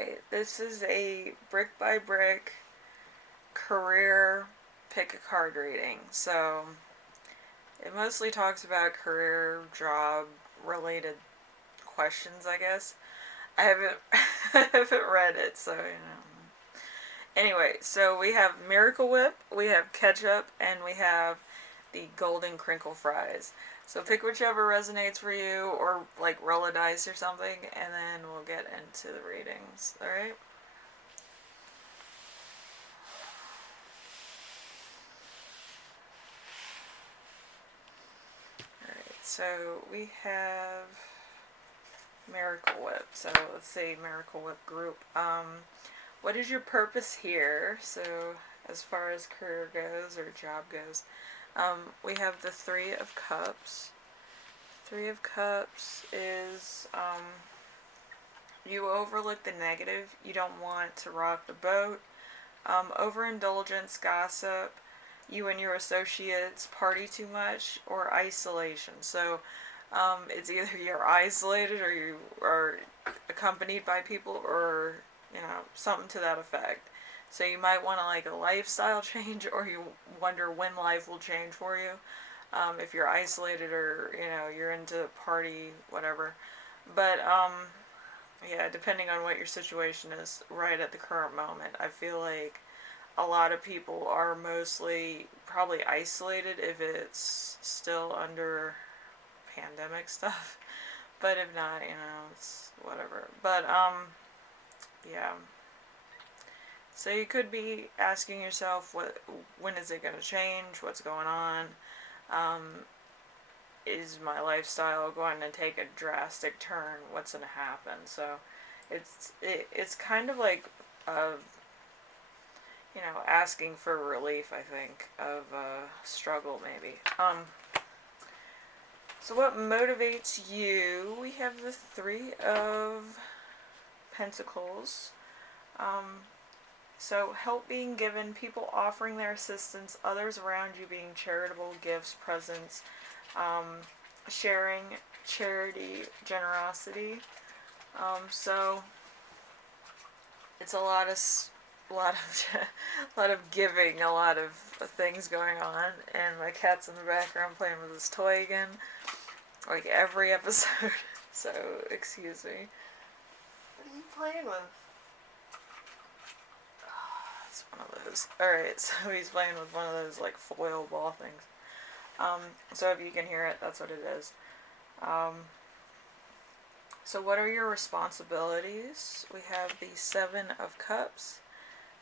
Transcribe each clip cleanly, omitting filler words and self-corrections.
Alright, this is a brick by brick career pick a card reading. So it mostly talks about career, job related questions, I guess. I haven't I haven't read it, so you know. Anyway, so we have Miracle Whip, we have Ketchup, and we have the Golden Crinkle Fries. So pick whichever resonates for you, or like roll a dice or something, and then we'll get into the readings. Alright? Alright, so we have Miracle Whip. So let's say Miracle Whip group. What is your purpose here? So as far as career goes or job goes, we have the Three of Cups. Three of Cups is you overlook the negative. You don't want to rock the boat. Overindulgence, gossip, you and your associates party too much, or isolation. So it's either you're isolated or you are accompanied by people, or you know, something to that effect. So you might want to like a lifestyle change, or you wonder when life will change for you. If you're isolated, or you know, you're into party, whatever. But yeah, depending on what your situation is right at the current moment, I feel like a lot of people are mostly probably isolated if it's still under pandemic stuff. But if not, you know, it's whatever. But yeah. So you could be asking yourself, when is it going to change? What's going on? Um, is my lifestyle going to take a drastic turn? What's going to happen? So it's kind of like you know, asking for relief, I think, of struggle maybe. So what motivates you? We have the Three of Pentacles. So help being given, people offering their assistance, others around you being charitable, gifts, presents, sharing, charity, generosity. So it's a lot of a lot of giving, a lot of things going on, and my cat's in the background playing with his toy again, like every episode. So excuse me. What are you playing with? It's one of those. Alright, so he's playing with one of those like foil ball things. So if you can hear it, that's what it is. So what are your responsibilities? We have the Seven of Cups.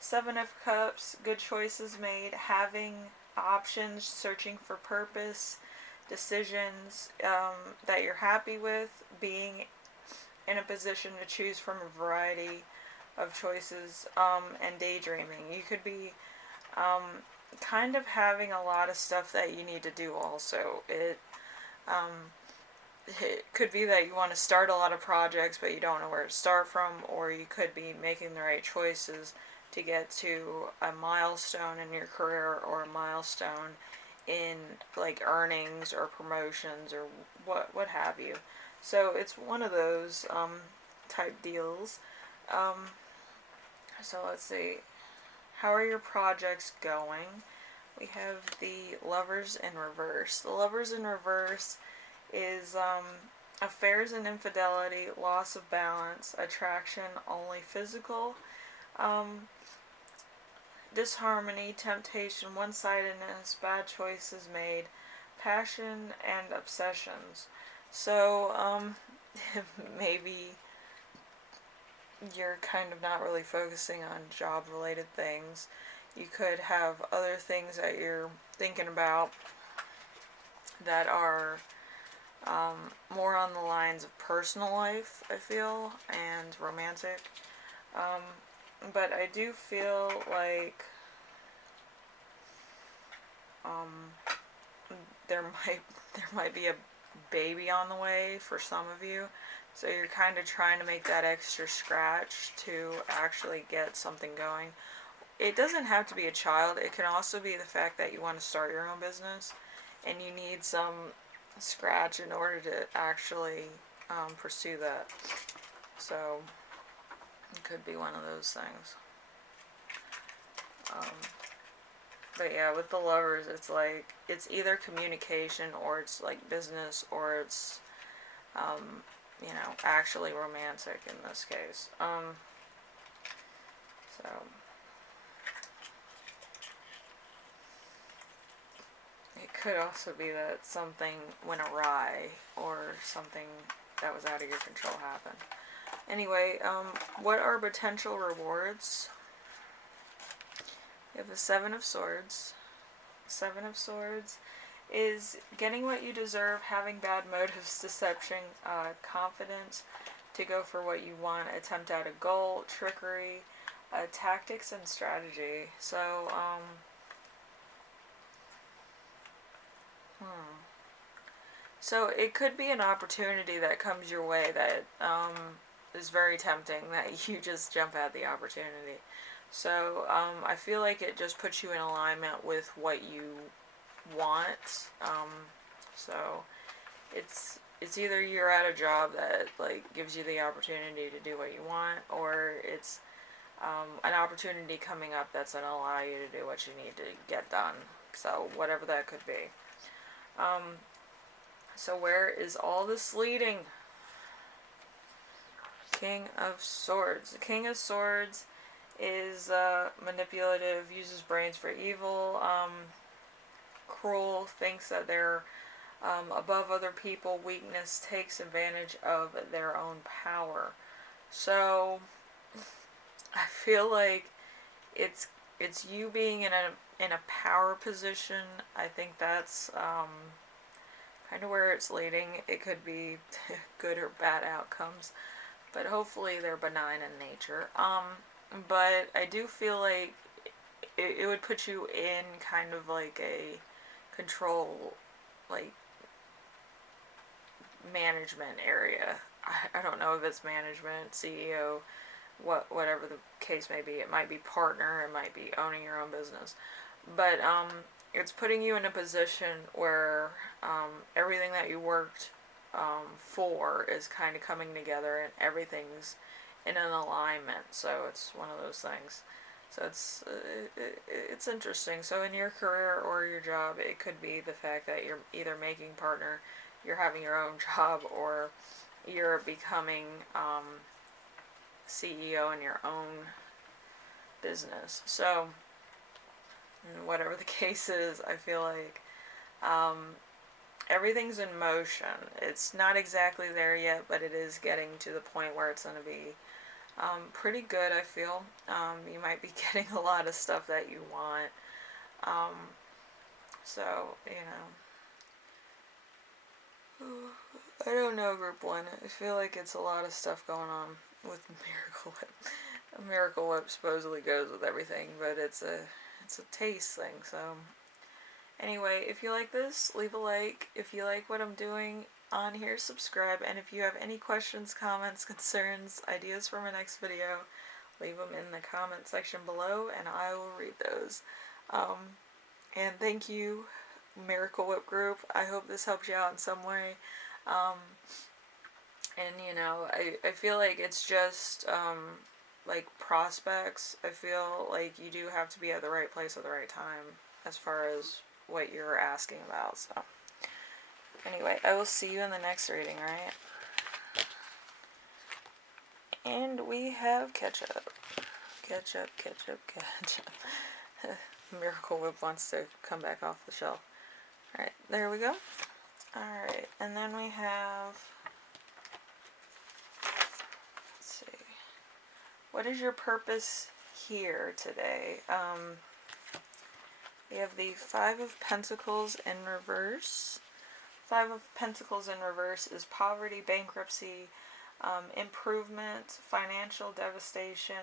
Seven of Cups, good choices made, having options, searching for purpose, decisions that you're happy with, being in a position to choose from a variety of choices, and daydreaming. You could be kind of having a lot of stuff that you need to do also. It could be that you want to start a lot of projects but you don't know where to start from, or you could be making the right choices to get to a milestone in your career, or a milestone in like earnings or promotions, or what have you. So it's one of those type deals. So let's see, how are your projects going? We have the Lovers in Reverse. The Lovers in Reverse is affairs and infidelity, loss of balance, attraction only physical, disharmony, temptation, one-sidedness, bad choices made, passion, and obsessions. So maybe you're kind of not really focusing on job-related things. You could have other things that you're thinking about that are more on the lines of personal life, I feel, and romantic. But I do feel like there might be a baby on the way for some of you. So you're kind of trying to make that extra scratch to actually get something going. It doesn't have to be a child. It can also be the fact that you want to start your own business and you need some scratch in order to actually pursue that. So It could be one of those things. But yeah, with the Lovers, it's like, it's either communication, or it's like business, or it's, you know, actually romantic in this case. So, it could also be that something went awry, or something that was out of your control happened. Anyway, what are potential rewards? You have the Seven of Swords. Seven of Swords is getting what you deserve, having bad motives, deception, confidence to go for what you want, attempt out a goal, trickery, tactics, and strategy. So, so it could be an opportunity that comes your way that is very tempting, that you just jump at the opportunity. So I feel like it just puts you in alignment with what you want. So it's either you're at a job that like gives you the opportunity to do what you want, or it's an opportunity coming up that's going to allow you to do what you need to get done. So whatever that could be. So where is all this leading? King of Swords. The King of Swords is manipulative, uses brains for evil, cruel, thinks that they're above other people, weakness, takes advantage of their own power. So I feel like it's you being in a power position. I think that's kind of where it's leading. It could be good or bad outcomes, but hopefully they're benign in nature. But I do feel like it would put you in kind of like a control, like, management area. I don't know if it's management, CEO, whatever the case may be. It might be partner, it might be owning your own business. But it's putting you in a position where everything that you worked for is kind of coming together, and everything's in an alignment. So it's one of those things. So it's interesting. So in your career or your job, it could be the fact that you're either making partner, you're having your own job, or you're becoming CEO in your own business. So whatever the case is, I feel like everything's in motion. It's not exactly there yet, but it is getting to the point where it's going to be pretty good, I feel. You might be getting a lot of stuff that you want. So, you know. I don't know, Group 1. I feel like it's a lot of stuff going on with Miracle Whip. A Miracle Whip supposedly goes with everything, but it's a taste thing. So anyway, if you like this, leave a like. If you like what I'm doing on here, subscribe. And if you have any questions, comments, concerns, ideas for my next video, leave them in the comment section below, and I will read those. And thank you, Miracle Whip Group. I hope this helped you out in some way. And you know, I feel like it's just like prospects. I feel like you do have to be at the right place at the right time as far as what you're asking about. So anyway, I will see you in the next reading, right? And we have Ketchup. Ketchup. Miracle Whip wants to come back off the shelf. Alright, there we go. Alright, and then we have, let's see, what is your purpose here today? We have the Five of Pentacles in reverse. Five of Pentacles in reverse is poverty, bankruptcy, improvement, financial devastation,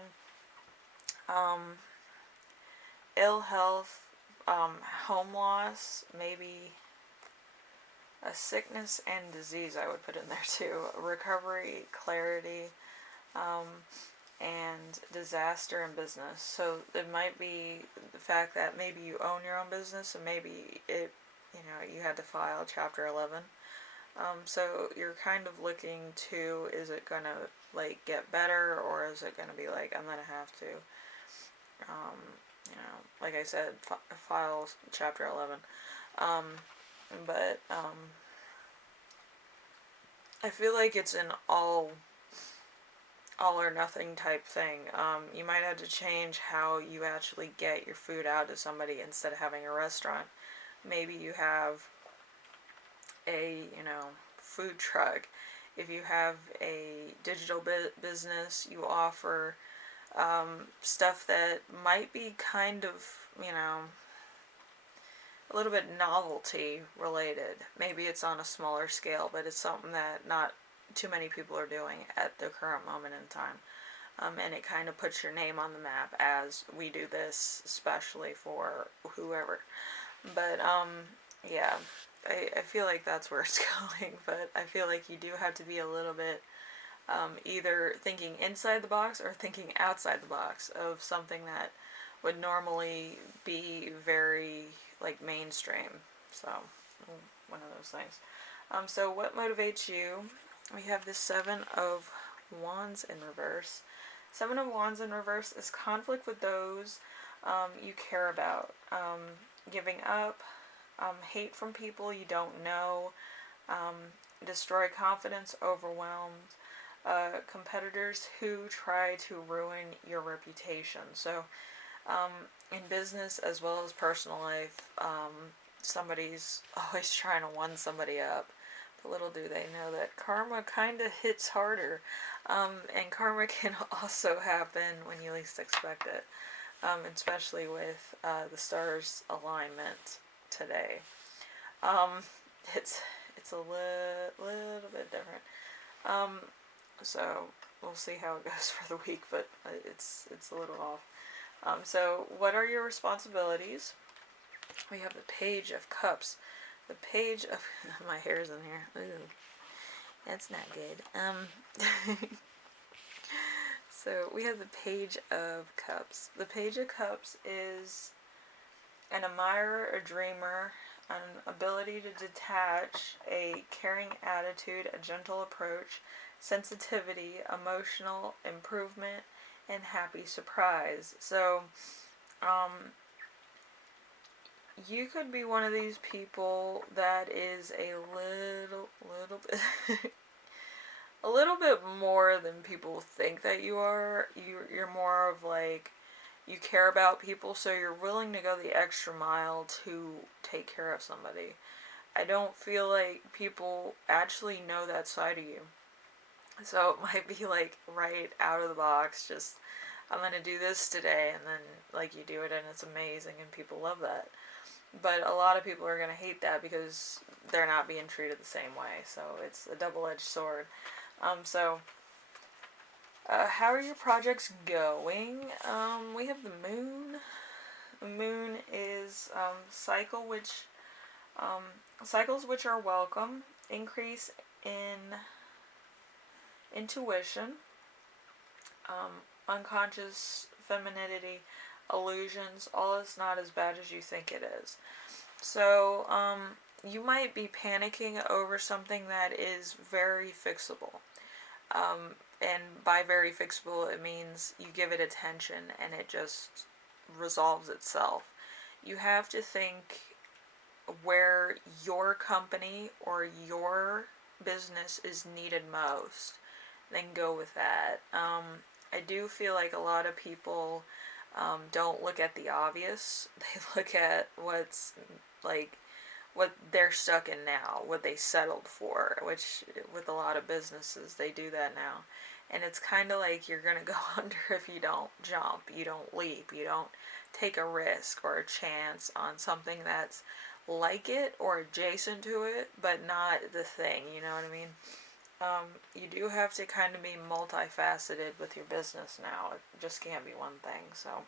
ill health, home loss, maybe a sickness and disease I would put in there too. Recovery, clarity, and disaster in business. So it might be the fact that maybe you own your own business, and maybe it, you know, you had to file Chapter 11. So you're kind of looking to, is it going to like get better, or is it going to be like I'm going to have to, um, like I said, file chapter 11. Um, but I feel like it's an all or nothing type thing. You might have to change how you actually get your food out to somebody instead of having a restaurant. Maybe you have a, food truck. If you have a digital business, you offer stuff that might be kind of, a little bit novelty related. Maybe it's on a smaller scale, but it's something that not too many people are doing at the current moment in time. And it kind of puts your name on the map as we do this especially for whoever. But yeah, I feel like that's where it's going. But I feel like you do have to be a little bit either thinking inside the box or thinking outside the box of something that would normally be very like mainstream. So one of those things. So what motivates you? We have the Seven of Wands in reverse. Seven of Wands in reverse is conflict with those you care about. Giving up, hate from people you don't know, destroy confidence, overwhelmed, competitors who try to ruin your reputation. So in business as well as personal life, somebody's always trying to one somebody up. But little do they know that karma kind of hits harder. And karma can also happen when you least expect it, especially with the stars alignment today. It's a little bit different. So we'll see how it goes for the week, but it's a little off. So what are your responsibilities? We have the Page of Cups. The Page of my hair's in here. Ooh, that's not good. So we have the Page of Cups. The Page of Cups is an admirer, a dreamer, an ability to detach, a caring attitude, a gentle approach, sensitivity, emotional improvement, and happy surprise. So, you could be one of these people that is a little bit, a little bit more than people think that you are. You're more of like, you care about people, so you're willing to go the extra mile to take care of somebody. I don't feel like people actually know that side of you. So it might be like right out of the box, just, I'm going to do this today, and then like you do it and it's amazing and people love that. But a lot of people are going to hate that because they're not being treated the same way. So it's a double-edged sword. How are your projects going? We have the Moon. The Moon is cycles which are welcome, increase in intuition, unconscious femininity, illusions. All is not as bad as you think it is. So you might be panicking over something that is very fixable. And by very fixable, it means you give it attention and it just resolves itself. You have to think where your company or your business is needed most, then go with that. I do feel like a lot of people don't look at the obvious. They look at what's like what they're stuck in now, what they settled for, which with a lot of businesses they do that now. And it's kind of like you're going to go under if you don't jump, you don't leap, you don't take a risk or a chance on something that's like it or adjacent to it, but not the thing, you know what I mean? You do have to kind of be multifaceted with your business now. It just can't be one thing, so.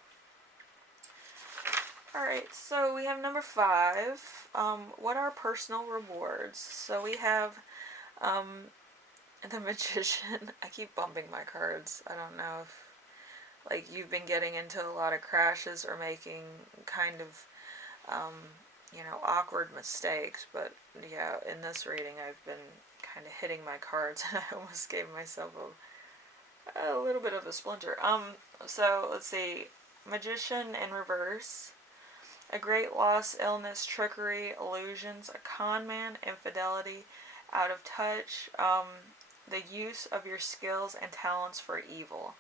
Alright, so we have number 5. What are personal rewards? So we have the Magician. I keep bumping my cards. I don't know if like you've been getting into a lot of crashes or making kind of awkward mistakes, but yeah, in this reading I've been kind of hitting my cards and I almost gave myself A little bit of a splinter. So let's see. Magician in reverse. A great loss, illness, trickery, illusions, a con man, infidelity, out of touch, the use of your skills and talents for evil.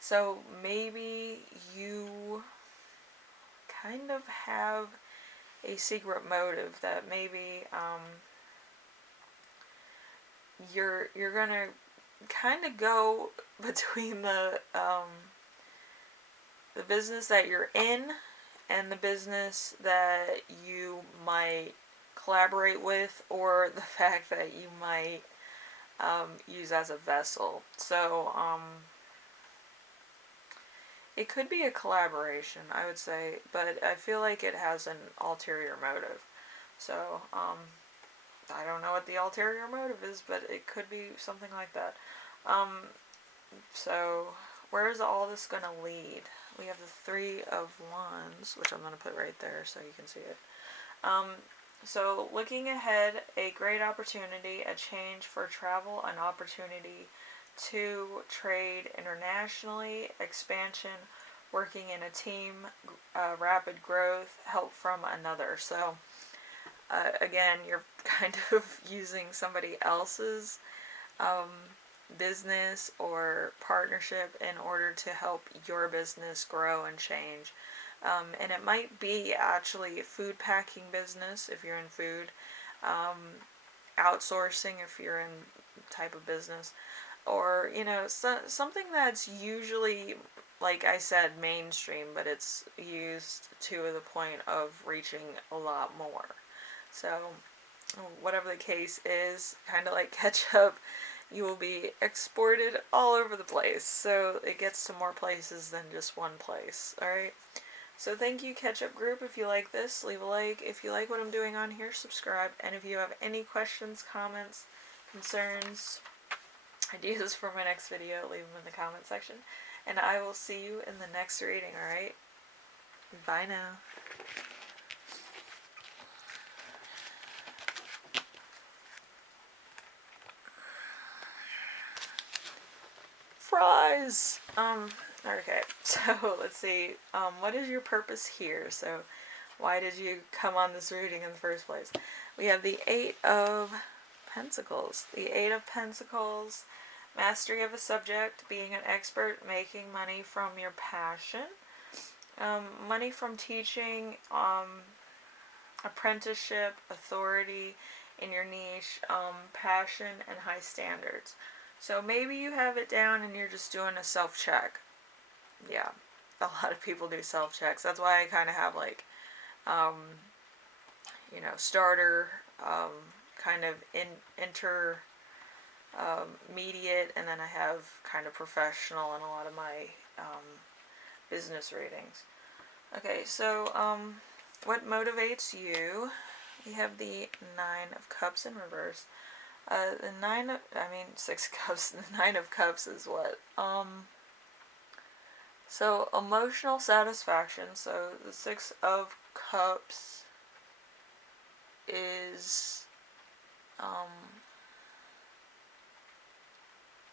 So maybe you kind of have a secret motive that maybe you're gonna kind of go between the business that you're in and the business that you might collaborate with, or the fact that you might use as a vessel. So it could be a collaboration, I would say, but I feel like it has an ulterior motive. So I don't know what the ulterior motive is, but it could be something like that. So where is all this going to lead? We have the Three of Wands, which I'm going to put right there so you can see it. So looking ahead, a great opportunity, a change for travel, an opportunity to trade internationally, expansion, working in a team, rapid growth, help from another. So again, you're kind of using somebody else's business or partnership in order to help your business grow and change. And it might be actually a food packing business if you're in food, outsourcing if you're in type of business, or something that's usually, like I said, mainstream, but it's used to the point of reaching a lot more. So whatever the case is, kind of like ketchup, you will be exported all over the place, so it gets to more places than just one place. Alright, so thank you, Ketchup Group. If you like this, leave a like. If you like what I'm doing on here, subscribe. And if you have any questions, comments, concerns, ideas for my next video, leave them in the comment section. And I will see you in the next reading, alright? Bye now. Fries! Okay, so let's see. What is your purpose here? So, why did you come on this reading in the first place? We have the Eight of Pentacles. The Eight of Pentacles, mastery of a subject, being an expert, making money from your passion, money from teaching, apprenticeship, authority in your niche, passion, and high standards. So maybe you have it down and you're just doing a self-check. Yeah, a lot of people do self-checks. That's why I kind of have like, starter, kind of intermediate, and then I have kind of professional in a lot of my business readings. Okay, so what motivates you? We have the Nine of Cups in reverse. Six Cups. The Nine of Cups is what? So emotional satisfaction. So the Six of Cups is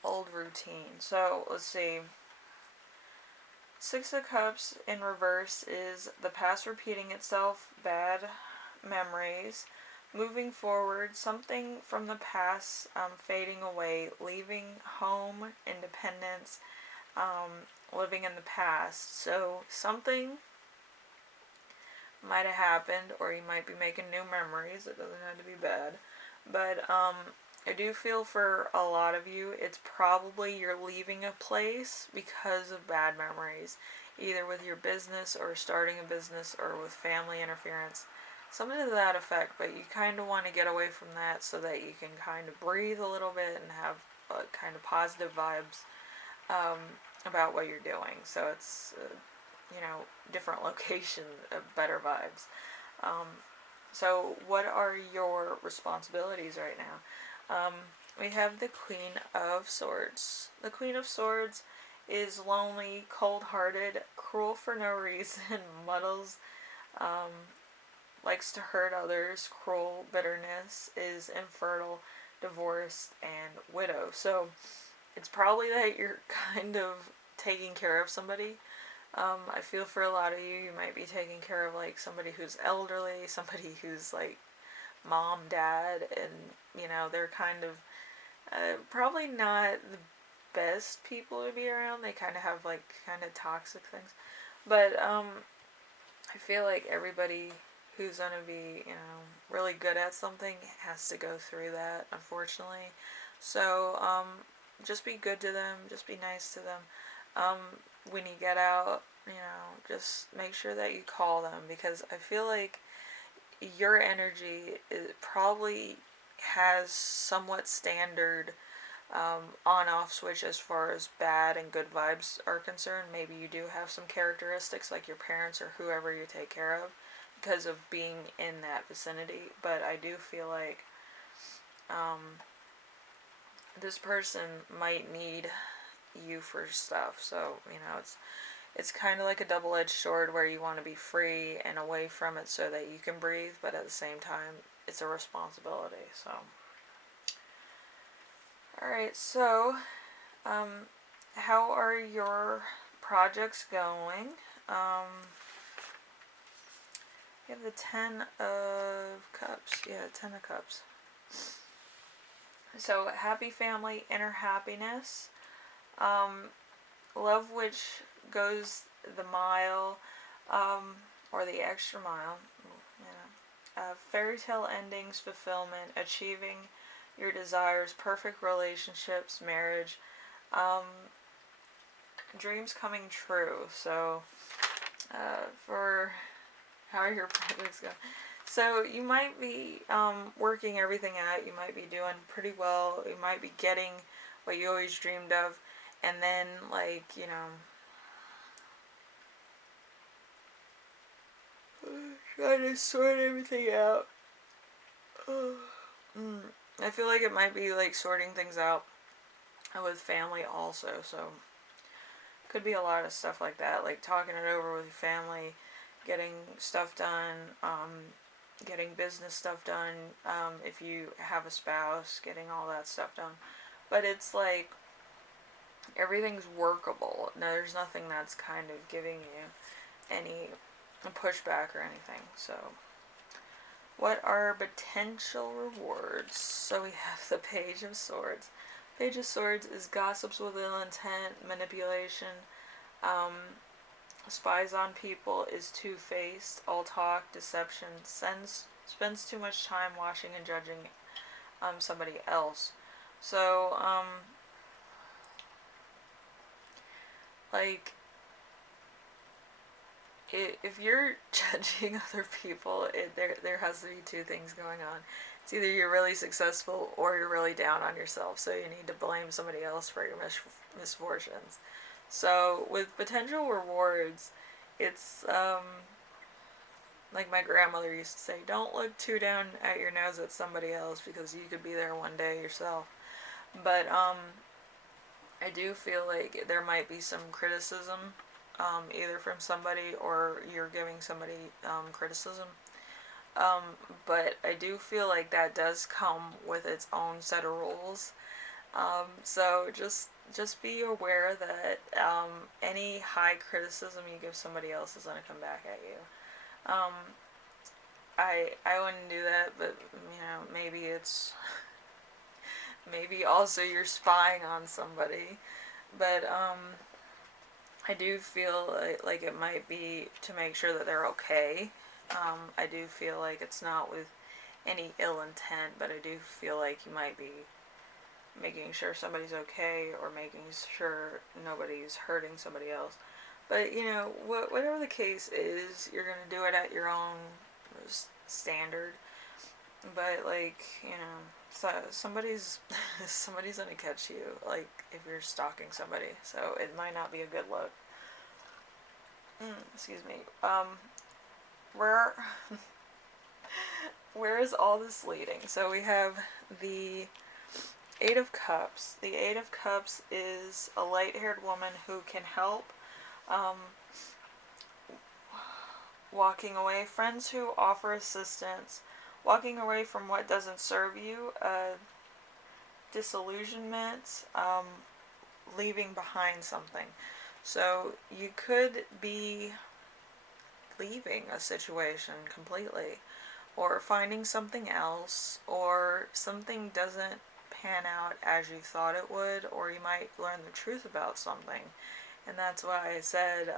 old routine. So let's see. Six of Cups in reverse is the past repeating itself, bad memories, moving forward, something from the past fading away, leaving home, independence, living in the past. So something might have happened, or you might be making new memories. It doesn't have to be bad. But I do feel for a lot of you, it's probably you're leaving a place because of bad memories, either with your business or starting a business or with family interference. Something to that effect, but you kind of want to get away from that so that you can kind of breathe a little bit and have kind of positive vibes about what you're doing. So it's, different location, better vibes. So what are your responsibilities right now? We have the Queen of Swords. The Queen of Swords is lonely, cold-hearted, cruel for no reason, muddles, likes to hurt others, cruel, bitterness, is infertile, divorced, and widow. So it's probably that you're kind of taking care of somebody. I feel for a lot of you, you might be taking care of like somebody who's elderly, somebody who's like mom, dad, and they're kind of probably not the best people to be around. They kind of have like kind of toxic things, but I feel like everybody who's gonna be really good at something has to go through that, unfortunately. So just be good to them. Just be nice to them. Um, when you get out, just make sure that you call them, because I feel like your energy probably has somewhat standard on off switch as far as bad and good vibes are concerned. Maybe you do have some characteristics like your parents or whoever you take care of because of being in that vicinity. But I do feel like this person might need you for stuff. So, it's kind of like a double-edged sword where you want to be free and away from it so that you can breathe, but at the same time, it's a responsibility. So, alright, so, how are your projects going? You have the 10 of Cups. Yeah, 10 of Cups. So, happy family, inner happiness. Love which goes the mile, or the extra mile. Fairy tale endings, fulfillment, achieving your desires, perfect relationships, marriage, dreams coming true. So, for how are your projects going? So you might be working everything out. You might be doing pretty well. You might be getting what you always dreamed of, and then trying to sort everything out. I feel like it might be like sorting things out with family also. So could be a lot of stuff like that, like talking it over with your family, getting stuff done, getting business stuff done, if you have a spouse, getting all that stuff done. But it's like everything's workable. No, there's nothing that's kind of giving you any pushback or anything. So, what are potential rewards? So we have the Page of Swords. Page of Swords is gossips with ill intent, manipulation, spies on people, is two-faced, all talk, deception, spends too much time watching and judging somebody else. So, like, if you're judging other people, there has to be two things going on. It's either you're really successful or you're really down on yourself, so you need to blame somebody else for your misfortunes. So with potential rewards, it's like my grandmother used to say, don't look too down at your nose at somebody else, because you could be there one day yourself. But I do feel like there might be some criticism, either from somebody or you're giving somebody criticism. But I do feel like that does come with its own set of rules. So just be aware that any high criticism you give somebody else is going to come back at you. I wouldn't do that, but maybe it's maybe also you're spying on somebody. But I do feel like it might be to make sure that they're okay. I do feel like it's not with any ill intent, but I do feel like you might be making sure somebody's okay, or making sure nobody's hurting somebody else. But whatever the case is, you're gonna do it at your own standard. But so somebody's somebody's gonna catch you, like if you're stalking somebody. So it might not be a good look. Excuse me. Where where is all this leading? So we have the Eight of Cups. The Eight of Cups is a light-haired woman who can help. Walking away, friends who offer assistance, walking away from what doesn't serve you, disillusionment, leaving behind something. So you could be leaving a situation completely, or finding something else, or something doesn't pan out as you thought it would, or you might learn the truth about something. And that's why I said,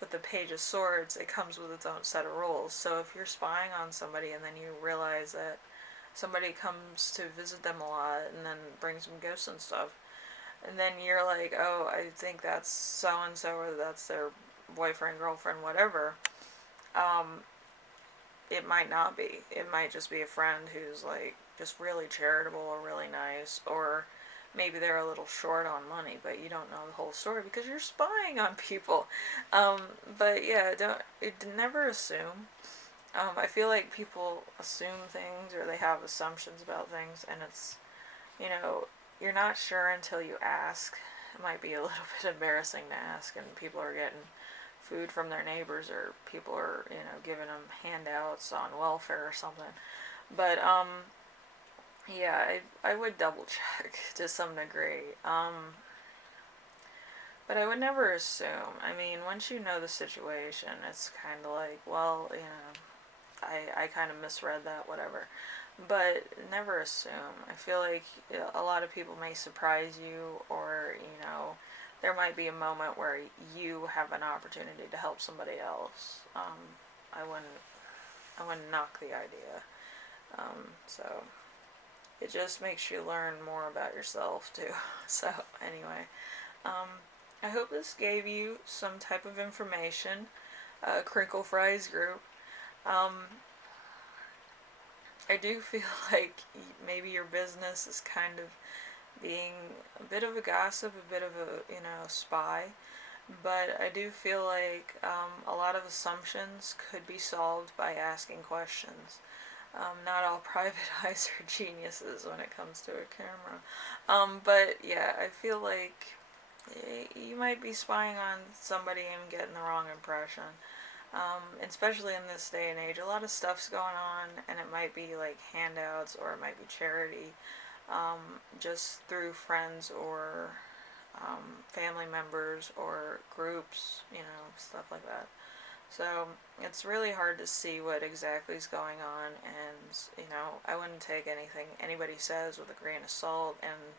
with the Page of Swords, it comes with its own set of rules. So if you're spying on somebody and then you realize that somebody comes to visit them a lot and then brings them gifts and stuff, and then you're like, oh, I think that's so and so, or that's their boyfriend, girlfriend, whatever. Um, it might not be. It might just be a friend who's like just really charitable or really nice, or maybe they're a little short on money, but you don't know the whole story because you're spying on people. Um, but yeah, never assume. I feel like people assume things, or they have assumptions about things, and it's, you know, you're not sure until you ask. It might be a little bit embarrassing to ask, and people are getting food from their neighbors, or people are, giving them handouts on welfare or something. But yeah, I would double check to some degree. But I would never assume. I mean, once you know the situation, it's kind of like, well, I kind of misread that, whatever. But never assume. I feel like a lot of people may surprise you, or, there might be a moment where you have an opportunity to help somebody else. I wouldn't knock the idea. So it just makes you learn more about yourself too. So anyway, um, I hope this gave you some type of information. Crinkle Fries group. Um, I do feel like maybe your business is kind of being a bit of a gossip, a bit of a, spy. But I do feel like a lot of assumptions could be solved by asking questions. Not all private eyes are geniuses when it comes to a camera. But yeah, I feel like you might be spying on somebody and getting the wrong impression. Especially in this day and age, a lot of stuff's going on, and it might be like handouts, or it might be charity, just through friends, or family members, or groups, stuff like that. So it's really hard to see what exactly is going on, and I wouldn't take anything anybody says with a grain of salt. And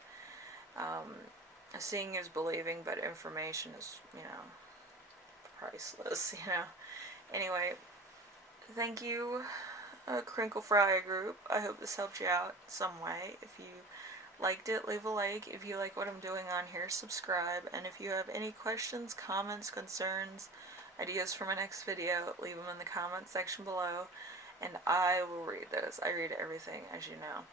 seeing is believing, but information is, priceless. Anyway, thank you, Crinkle Fry group. I hope this helped you out some way. If you liked it, leave a like. If you like what I'm doing on here, subscribe. And if you have any questions, comments, concerns, ideas for my next video, leave them in the comments section below, and I will read those. I read everything, as you know.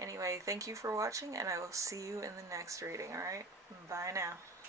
Anyway, thank you for watching, and I will see you in the next reading, alright? Bye now.